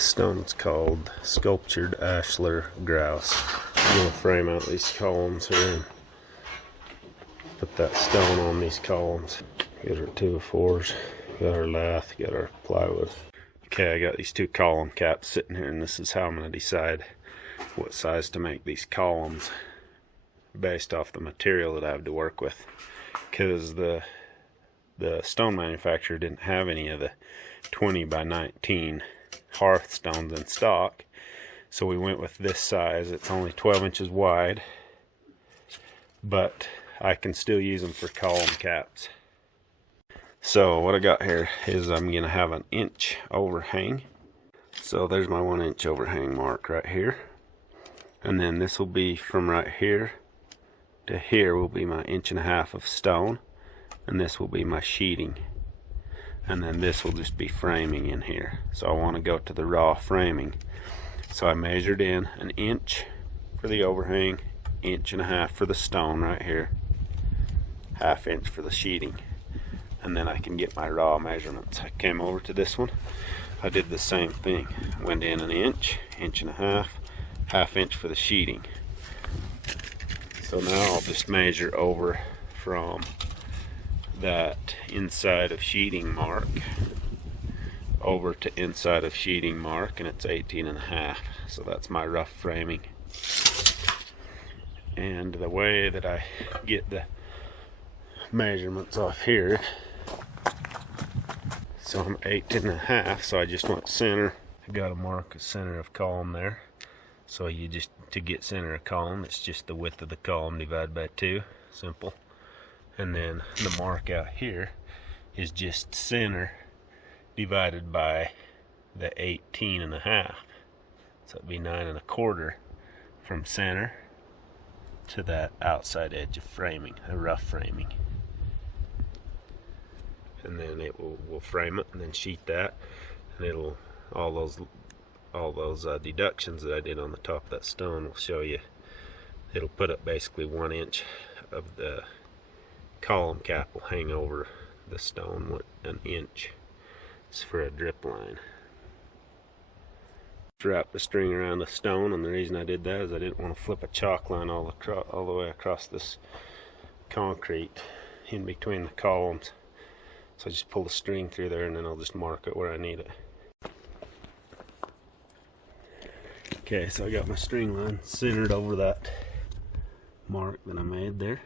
This stone's called Sculptured Ashlar Grouse. I'm going to frame out these columns here and put that stone on these columns. Got our 2x4s, got our lath, got our plywood. Okay, I got these two column caps sitting here, and this is how I'm going to decide what size to make these columns based off the material that I have to work with. Because the stone manufacturer didn't have any of the 20 by 19 hearth stones in stock, so we went with this size. It's only 12 inches wide, but I can still use them for column caps. So what I got here is I'm going to have an inch overhang. So there's my 1 inch overhang mark right here, and then this will be from right here to here will be my 1.5 inches of stone, and this will be my sheeting, and then this will just be framing in here. So I want to go to the raw framing, so I measured in 1 inch for the overhang, 1.5 inches for the stone right here, 1/2 inch for the sheeting, and then I can get my raw measurements. I came over to this one, I did the same thing, went in 1 inch, 1.5 inches, 1/2 inch for the sheeting. So now I'll just measure over from that inside of sheeting mark over to inside of sheeting mark, and it's 18.5. So that's my rough framing. And the way that I get the measurements off here, so I'm 18.5, so I just want center. I got to mark a center of column there. So you just, to get center of column, it's just the width of the column divided by 2, simple. And then the mark out here is just center divided by the 18.5. So it'd be 9.25 from center to that outside edge of framing, the rough framing. And then we'll frame it and then sheet that, and it'll, all those deductions that I did on the top of that stone will show you. It'll put up basically 1 inch of the column cap will hang over the stone. 1 inch is for a drip line. Wrap the string around the stone, and the reason I did that is I didn't want to flip a chalk line all the way across this concrete in between the columns. So I just pull the string through there, and then I'll just mark it where I need it. Okay, so I got my string line centered over that mark that I made there.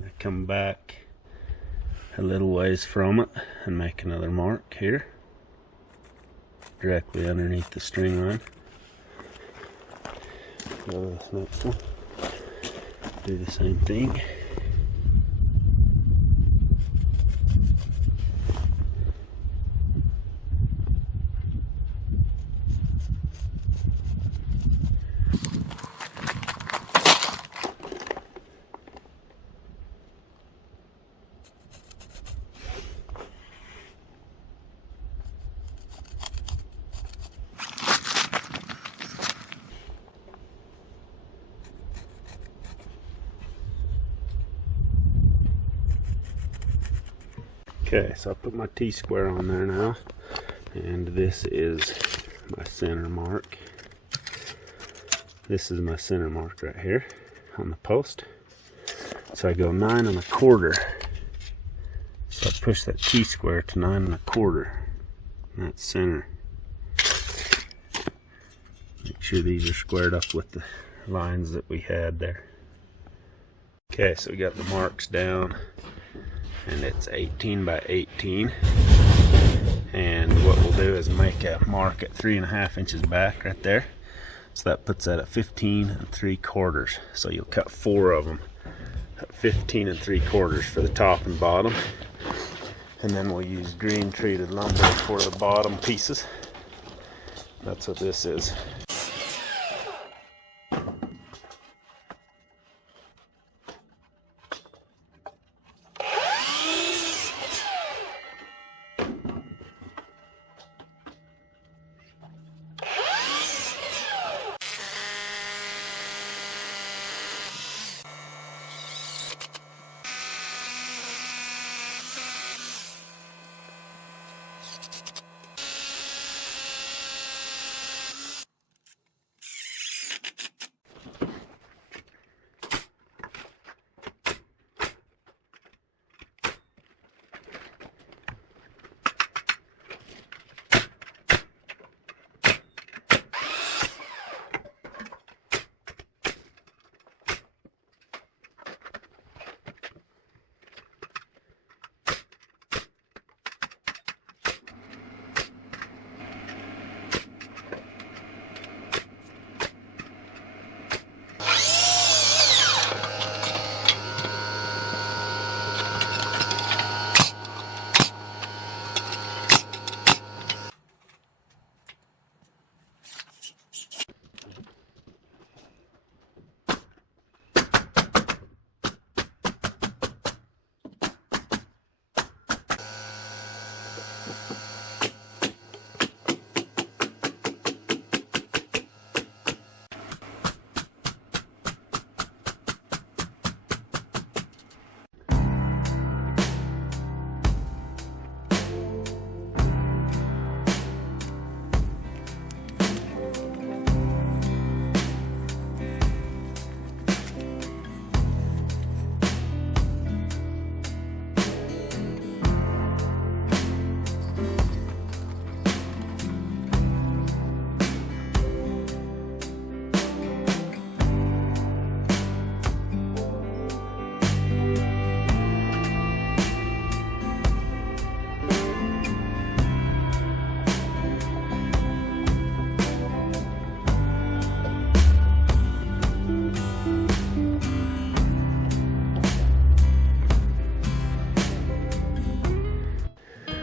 I come back a little ways from it and make another mark here, directly underneath the string line. Go to this next one, do the same thing. Okay, so I put my T-square on there now, and this is my center mark. This is my center mark right here on the post. So I go 9.25. So I push that T-square to 9.25. And that's center. Make sure these are squared up with the lines that we had there. Okay, so we got the marks down, and it's 18 by 18, and what we'll do is make a mark at 3.5 inches back right there, so that puts that at 15.75. So you'll cut 4 of them at 15.75 for the top and bottom, and then we'll use green treated lumber for the bottom pieces. That's what this is.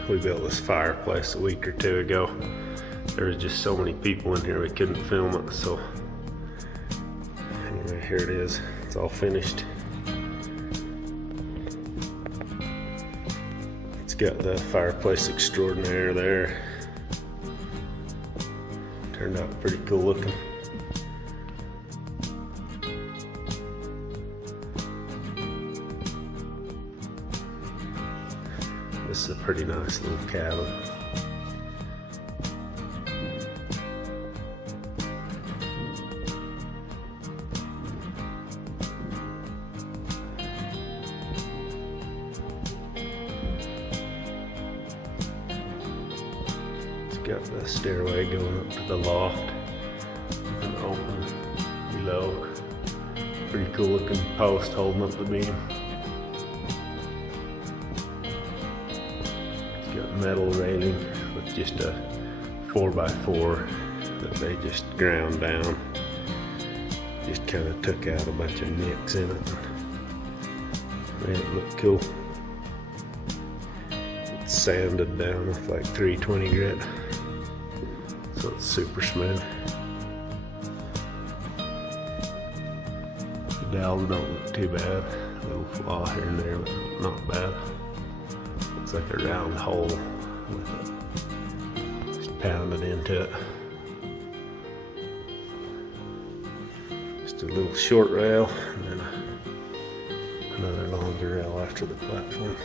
we built this fireplace a week or two ago. There was just so many people in here we couldn't film it, so anyway, here it is. It's all finished. It's got the fireplace extraordinaire there. Turned out pretty cool looking. This is a pretty nice little cabin. It's got the stairway going up to the loft and open below. Pretty cool looking post holding up the beam. Got metal railing with just a 4x4 that they just ground down. Just kind of took out a bunch of nicks in it. Made it look cool. It's sanded down with like 320 grit, so it's super smooth. The dowels don't look too bad. A little flaw here and there, but not bad. Looks like a round hole with it just pounded into it. Just a little short rail and then another longer rail after the platform.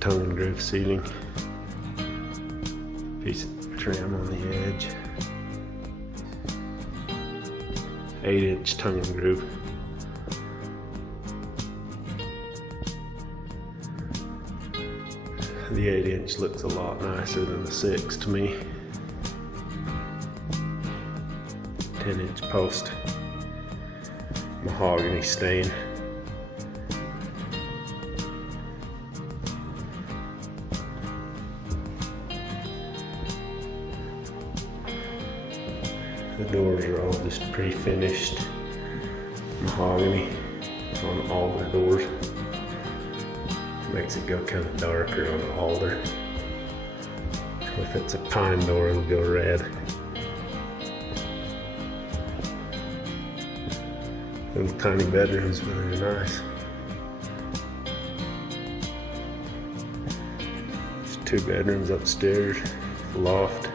Tongue and groove ceiling. Piece of trim on the edge. 8-inch tongue and groove. The 8-inch looks a lot nicer than the 6 to me. 10-inch post. Mahogany stain. The doors are all just pre-finished mahogany on all the doors. Makes it go kind of darker on the alder. If it's a pine door, it'll go red. Little tiny bedrooms, but they're nice. There's 2 bedrooms upstairs, the loft.